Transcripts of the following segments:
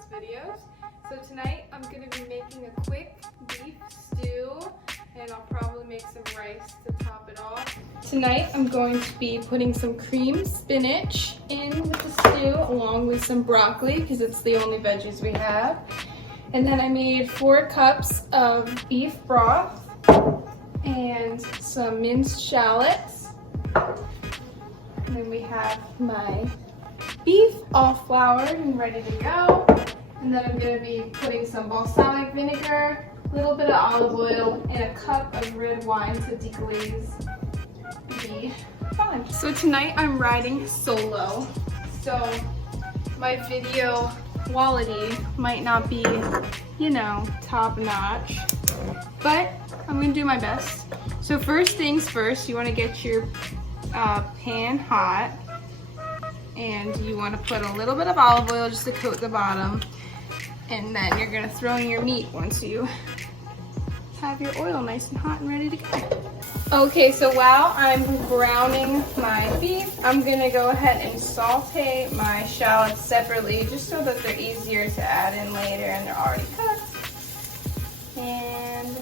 these videos. So tonight I'm going to be making a quick beef stew, and I'll probably make some rice to top it off. Tonight I'm going to be putting some cream spinach in with the stew along with some broccoli because it's the only veggies we have. And then I made 4 cups of beef broth and some minced shallots. And then we have my beef all floured and ready to go. And then I'm going to be putting some balsamic vinegar, a little bit of olive oil, and a cup of red wine to deglaze the fun. So tonight I'm riding solo. So my video quality might not be, you know, top notch, but I'm going to do my best. So first things first, you want to get your pan hot. And you want to put a little bit of olive oil just to coat the bottom. And then you're going to throw in your meat once you have your oil nice and hot and ready to go. Okay, so while I'm browning my beef, I'm going to go ahead and saute my shallots separately just so that they're easier to add in later and they're already cooked. And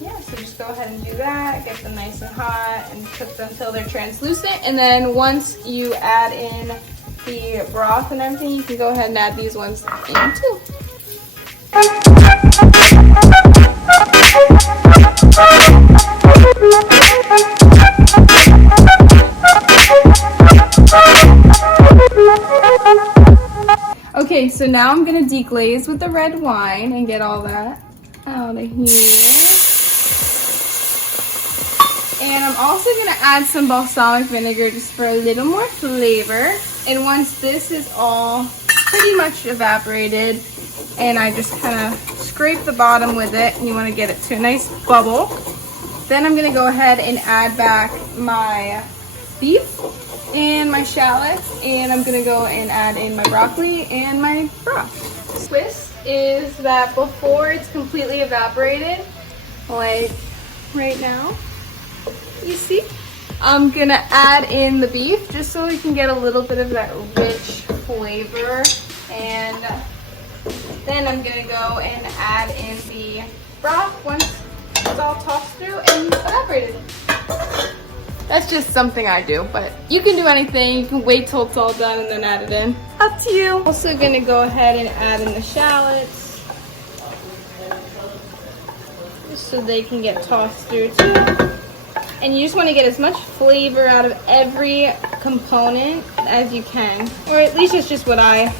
yeah, so just go ahead and do that, get them nice and hot and cook them until they're translucent. And then once you add in the broth and everything, you can go ahead and add these ones in too. Okay, so now I'm gonna deglaze with the red wine and get all that out of here. And I'm also gonna add some balsamic vinegar just for a little more flavor. And once this is all pretty much evaporated, and I just kind of scrape the bottom with it, and you want to get it to a nice bubble, then I'm going to go ahead and add back my beef and my shallots, and I'm going to go and add in my broccoli and my broth. Twist is that before it's completely evaporated, like right now, you see, I'm gonna add in the beef just so we can get a little bit of that rich flavor, and then I'm gonna go and add in the broth once it's all tossed through and evaporated. That's just something I do, but you can do anything. You can wait till it's all done and then add it in. Up to you. Also gonna go ahead and add in the shallots just so they can get tossed through too. And you just want to get as much flavor out of every component as you can. Or at least it's just what I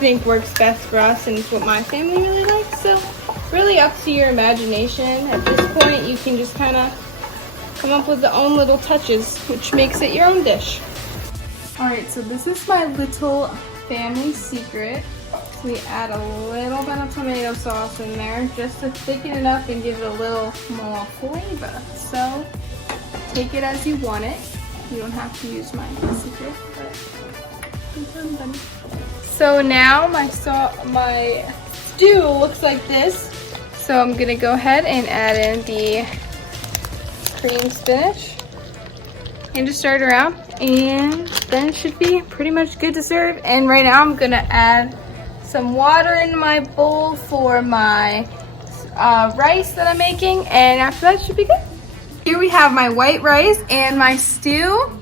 think works best for us, and it's what my family really likes. So really up to your imagination. At this point you can just kind of come up with the own little touches, which makes it your own dish. Alright, so this is my little family secret. We add a little bit of tomato sauce in there just to thicken it up and give it a little more flavor. So take it as you want it. You don't have to use my secret, but so now my stew looks like this. So I'm gonna go ahead and add in the cream spinach and just stir it around, and then it should be pretty much good to serve. And right now I'm gonna add some water in my bowl for my rice that I'm making, and after that should be good. Here we have my white rice and my stew,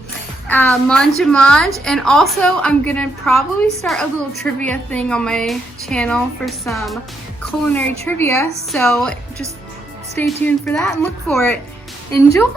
mange, and also I'm gonna probably start a little trivia thing on my channel for some culinary trivia, so just stay tuned for that and look for it. Enjoy!